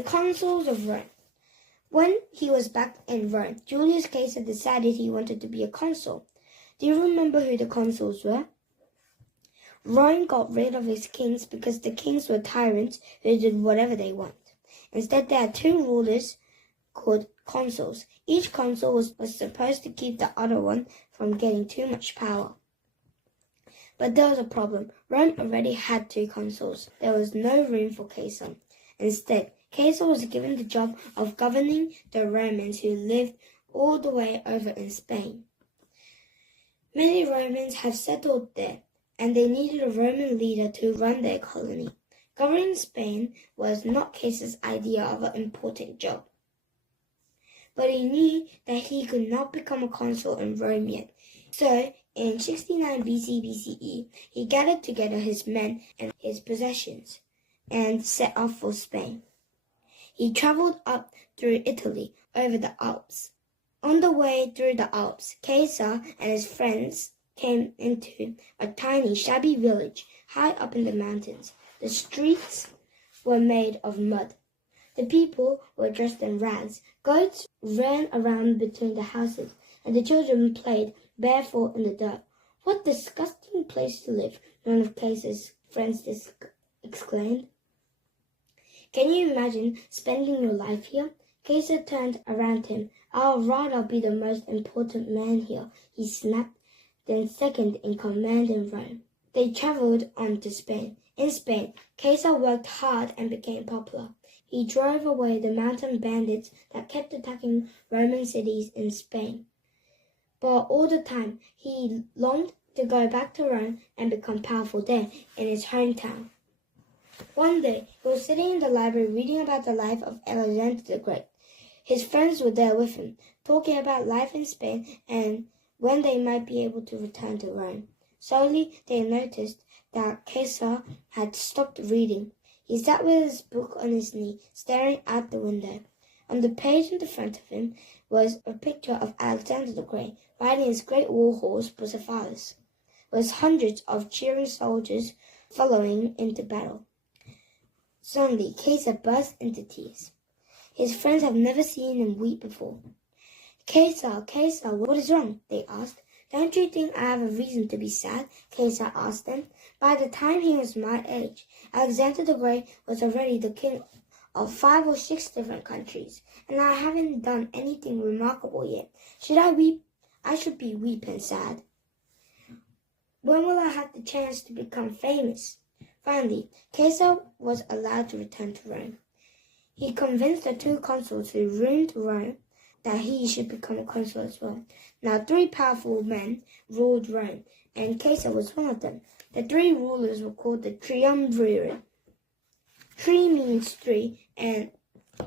The consuls of Rome. When he was back in Rome, Julius Caesar decided he wanted to be a consul. Do you remember who the consuls were? Rome got rid of its kings because the kings were tyrants who did whatever they want. Instead, there are two rulers called consuls. Each consul was supposed to keep the other one from getting too much power. But there was a problem. Rome already had two consuls. There was no room for Caesar. Instead, Caesar was given the job of governing the Romans who lived all the way over in Spain. Many Romans have settled there, and they needed a Roman leader to run their colony. Governing Spain was not Caesar's idea of an important job. But he knew that he could not become a consul in Rome yet. So, in 69 BCE, he gathered together his men and his possessions and set off for Spain. He traveled up through Italy over the Alps. On the way through the Alps, Caesar and his friends came into a tiny, shabby village high up in the mountains. The streets were made of mud. The people were dressed in rags. Goats ran around between the houses, and the children played barefoot in the dirt. "What disgusting place to live," one of Caesar's friends exclaimed. "Can you imagine spending your life here?" Caesar turned around him. "I'd rather be the most important man here," he snapped, then second in command in Rome. They traveled on to Spain. In Spain, Caesar worked hard and became popular. He drove away the mountain bandits that kept attacking Roman cities in Spain. But all the time, he longed to go back to Rome and become powerful there in his hometown. One day, he was sitting in the library reading about the life of Alexander the Great. His friends were there with him, talking about life in Spain and when they might be able to return to Rome. Slowly, they noticed that Caesar had stopped reading. He sat with his book on his knee, staring out the window. On the page in the front of him was a picture of Alexander the Great riding his great war horse Bucephalus, with hundreds of cheering soldiers following into battle. Suddenly, Caesar burst into tears. His friends have never seen him weep before. Caesar, what is wrong?" they asked. "Don't you think I have a reason to be sad?" Caesar asked them. "By the time he was my age, Alexander the Great was already the king of 5 or 6 different countries, and I haven't done anything remarkable yet. Should I weep? I should be weeping sad. When will I have the chance to become famous?" Finally, Caesar was allowed to return to Rome. He convinced the two consuls who ruled Rome that he should become a consul as well. Now 3 powerful men ruled Rome, and Caesar was one of them. The 3 rulers were called the triumvirate. Tri means 3, and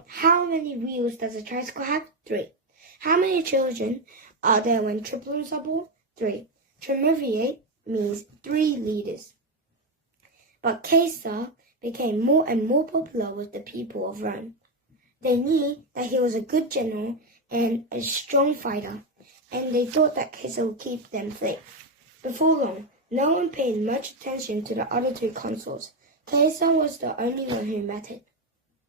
how many wheels does a tricycle have? 3. How many children are there when triplets are born? 3. Triumvirate means 3 leaders. But Caesar became more and more popular with the people of Rome. They knew that he was a good general and a strong fighter, and they thought that Caesar would keep them safe. Before long, no one paid much attention to the other 2 consuls. Caesar was the only one who mattered.